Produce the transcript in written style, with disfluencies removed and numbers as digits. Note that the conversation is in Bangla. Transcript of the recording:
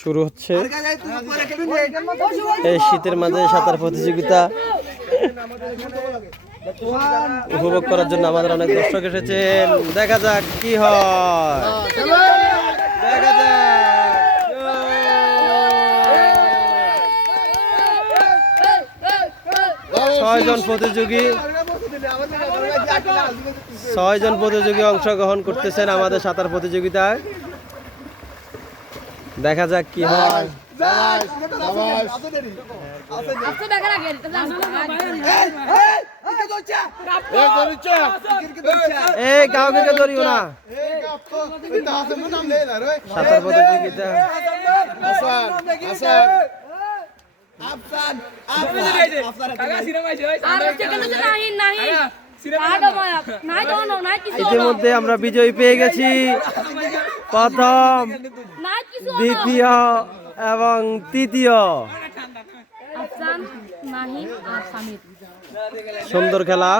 শুরু হচ্ছে এই শীতের মাঝে সাঁতার প্রতিযোগিতা উপভোগ করার জন্য আমাদের অনেক দর্শক এসেছেন। দেখা যাক কি হয়, দেখা যাক। 6 জন প্রতিযোগী অংশগ্রহণ করতেছেন আমাদের সাঁতার প্রতিযোগিতায়। দেখা যাক কি হয়। এই কাউকে ধরিও না। সাঁতার প্রতিযোগিতা ইতিমধ্যে আমরা বিজয়ী পেয়ে গেছি। প্রথম, দ্বিতীয় এবং তৃতীয়। সুন্দর খেলা।